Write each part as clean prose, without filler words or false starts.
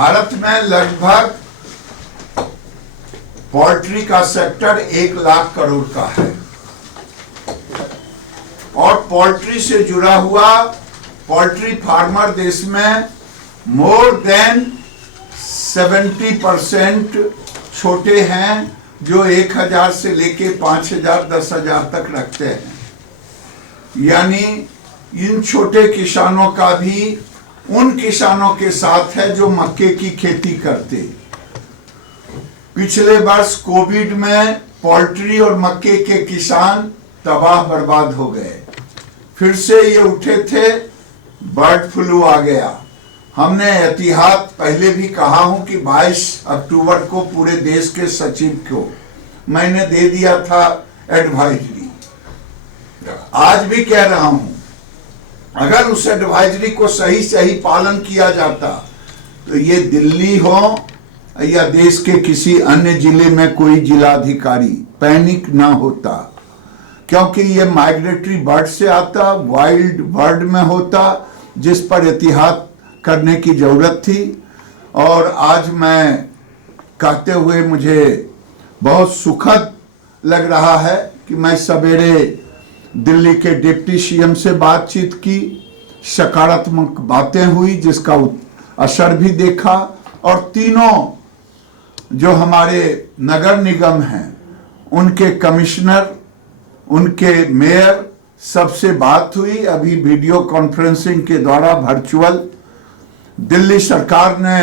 भारत में लगभग पोल्ट्री का सेक्टर 1 लाख करोड़ का है और पोल्ट्री से जुड़ा हुआ पोल्ट्री फार्मर देश में मोर देन 70% छोटे हैं जो 1000 से लेके 5000 10,000 तक रखते हैं। यानी इन छोटे किसानों का भी उन किसानों के साथ है जो मक्के की खेती करते। पिछले वर्ष कोविड में पोल्ट्री और मक्के के किसान तबाह बर्बाद हो गए। फिर से ये उठे थे, बर्ड फ्लू आ गया। हमने एहतियात पहले भी कहा हूं कि 22 अक्टूबर को पूरे देश के सचिव को मैंने दे दिया था एडवाइजरी। आज भी कह रहा हूं, अगर उस एडवाइजरी को सही सही पालन किया जाता तो ये दिल्ली हो या देश के किसी अन्य जिले में कोई जिलाधिकारी पैनिक ना होता, क्योंकि ये माइग्रेटरी बर्ड से आता, वाइल्ड बर्ड में होता, जिस पर एहतियात करने की जरूरत थी। और आज मैं कहते हुए मुझे बहुत सुखद लग रहा है कि मैं सवेरे दिल्ली के डिप्टी सीएम से बातचीत की, सकारात्मक बातें हुई जिसका असर भी देखा, और तीनों जो हमारे नगर निगम हैं उनके कमिश्नर, उनके मेयर, सबसे बात हुई। अभी वीडियो कॉन्फ्रेंसिंग के द्वारा वर्चुअल दिल्ली सरकार ने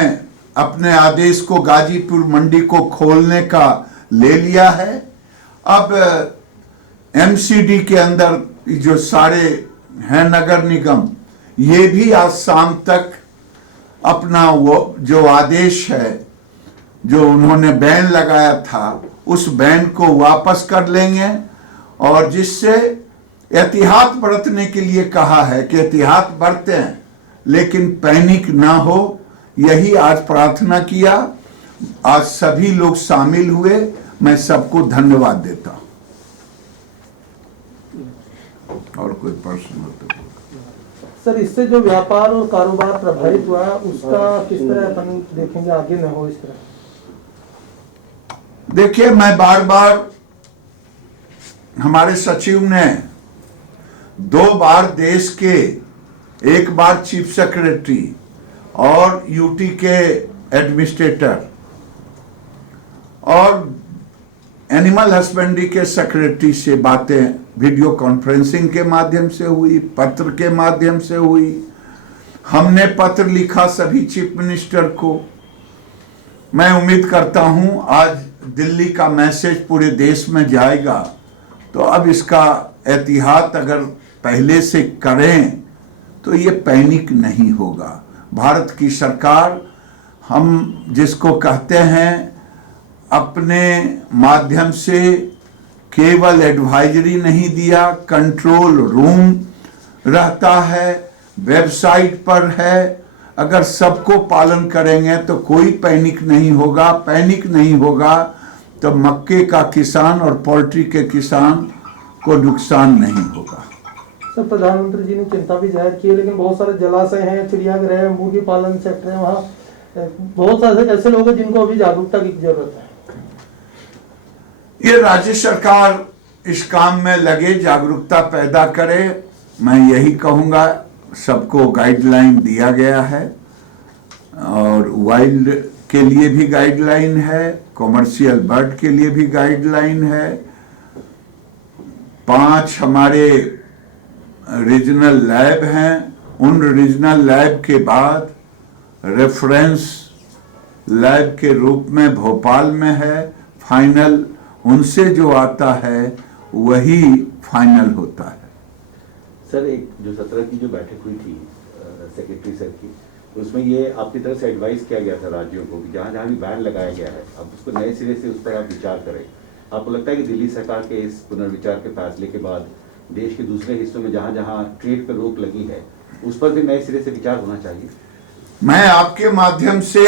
अपने आदेश को गाजीपुर मंडी को खोलने का ले लिया है। अब एमसीडी के अंदर जो सारे हैं नगर निगम, ये भी आज शाम तक अपना वो जो आदेश है, जो उन्होंने बैन लगाया था, उस बैन को वापस कर लेंगे। और जिससे एहतियात बरतने के लिए कहा है कि एहतियात बरतें लेकिन पैनिक ना हो, यही आज प्रार्थना किया। आज सभी लोग शामिल हुए, मैं सबको धन्यवाद देता हूं। और कोई प्रश्न हो तो सर, इससे जो व्यापार और कारोबार प्रभावित हुआ उसका किस तरह अपन देखेंगे, आगे न हो इस तरह? देखिए, मैं बार बार, हमारे सचिव ने 2 बार देश के, एक बार चीफ सेक्रेटरी और यूटी के एडमिनिस्ट्रेटर और एनिमल हस्बेंड्री के सेक्रेटरी से बातें वीडियो कॉन्फ्रेंसिंग के माध्यम से हुई, पत्र के माध्यम से हुई। हमने पत्र लिखा सभी चीफ मिनिस्टर को। मैं उम्मीद करता हूं आज दिल्ली का मैसेज पूरे देश में जाएगा, तो अब इसका एहतियात अगर पहले से करें तो ये पैनिक नहीं होगा। भारत की सरकार, हम जिसको कहते हैं, अपने माध्यम से केवल एडवाइजरी नहीं दिया, कंट्रोल रूम रहता है, वेबसाइट पर है। अगर सबको पालन करेंगे तो कोई पैनिक नहीं होगा। पैनिक नहीं होगा तो मक्के का किसान और पोल्ट्री के किसान को नुकसान नहीं होगा। सर, प्रधानमंत्री जी ने चिंता भी जाहिर की है, लेकिन बहुत सारे जलाशय हैं, चिड़ियाघर है, मुर्गी पालन सेक्टर है, वहाँ बहुत सारे ऐसे लोग हैं जिनको अभी जागरूकता की जरूरत है। ये राज्य सरकार इस काम में लगे, जागरूकता पैदा करे। मैं यही कहूंगा, सबको गाइडलाइन दिया गया है और वाइल्ड के लिए भी गाइडलाइन है, कॉमर्शियल बर्ड के लिए भी गाइडलाइन है। 5 हमारे रीजनल लैब हैं, उन रीजनल लैब के बाद रेफरेंस लैब के रूप में भोपाल में है। फाइनल उनसे जो आता है वही फाइनल होता है। सर, एक जो 17 की जो बैठक हुई थी सेक्रेटरी सर की, उसमें ये आपकी तरफ से एडवाइस किया गया था राज्यों को कि जहाँ जहाँ भी बैन लगाया गया है, अब उसको नए सिरे से उस पर आप विचार करें। आपको लगता है कि दिल्ली सरकार के इस पुनर्विचार के फैसले के बाद देश के दूसरे हिस्सों में जहाँ जहाँ ट्रेड पर रोक लगी है, उस पर भी नए सिरे से विचार होना चाहिए? मैं आपके माध्यम से,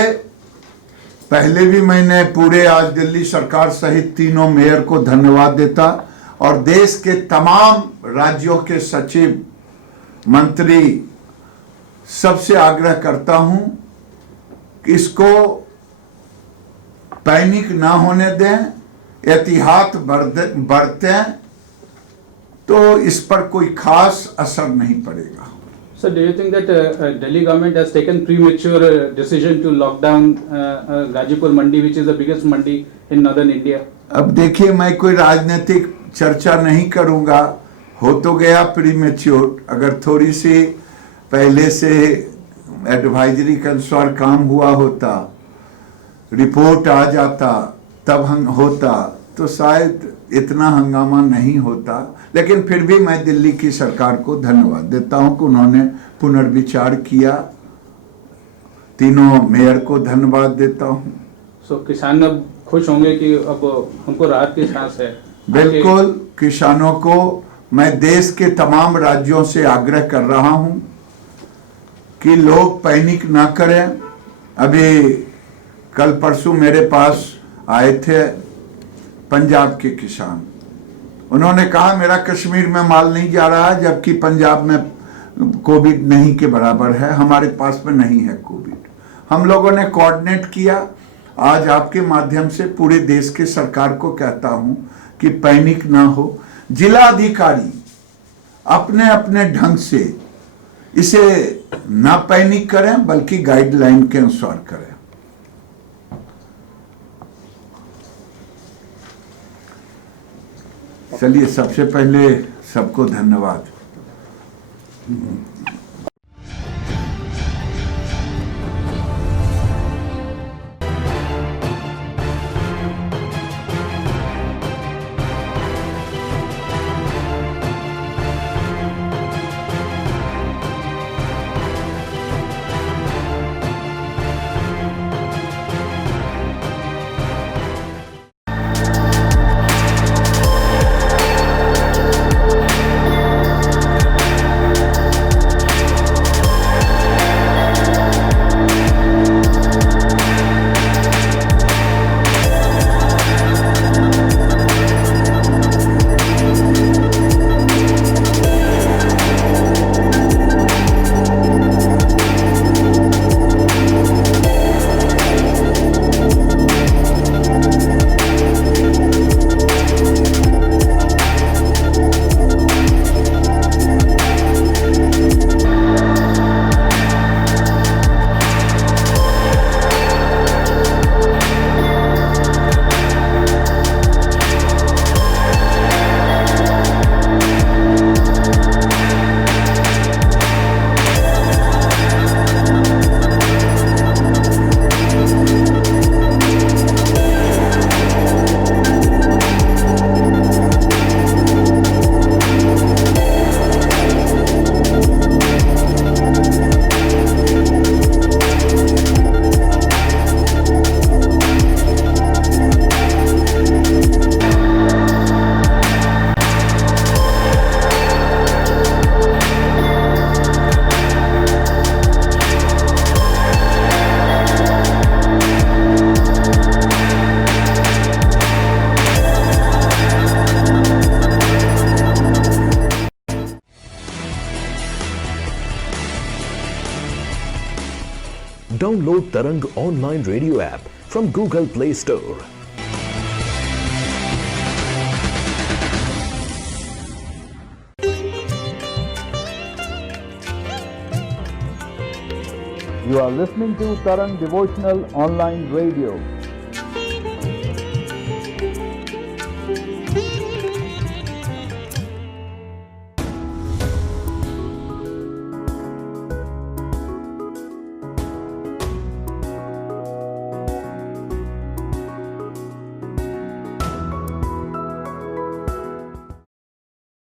पहले भी मैंने पूरे आज दिल्ली सरकार सहित तीनों मेयर को धन्यवाद देता और देश के तमाम राज्यों के सचिव, मंत्री, सबसे आग्रह करता हूं कि इसको पैनिक ना होने दें, एहतियात बरतें, तो इस पर कोई खास असर नहीं पड़ेगा। So do you think that Delhi government has taken premature decision to lock down Gazipur Mandi, which is the biggest mandi in northern India? अब देखिए, मैं कोई राजनीतिक चर्चा नहीं करूंगा, हो तो गया प्रीमेच्योर। अगर थोड़ी सी पहले से एडवाइजरी के अनुसार काम हुआ होता, रिपोर्ट आ जाता, तब हम होता, तो शायद इतना हंगामा नहीं होता। लेकिन फिर भी मैं दिल्ली की सरकार को धन्यवाद देता हूं कि उन्होंने पुनर्विचार किया। तीनों मेयर को धन्यवाद देता हूं। So किसान अब खुश होंगे कि अब हमको राहत की सांस है। बिल्कुल, किसानों को मैं देश के तमाम राज्यों से आग्रह कर रहा हूं कि लोग पैनिक ना करें। अभी कल परसों मेरे पास आए थे पंजाब के किसान, उन्होंने कहा मेरा कश्मीर में माल नहीं जा रहा है, जबकि पंजाब में कोविड नहीं के बराबर है, हमारे पास में नहीं है कोविड। हम लोगों ने कोऑर्डिनेट किया। आज आपके माध्यम से पूरे देश के सरकार को कहता हूं कि पैनिक ना हो। जिला अधिकारी अपने अपने ढंग से इसे ना पैनिक करें, बल्कि गाइडलाइन के अनुसार करें। चलिए, सबसे पहले सबको धन्यवाद। Download Tarang online radio app from Google Play Store. You are listening to Tarang Devotional Online Radio.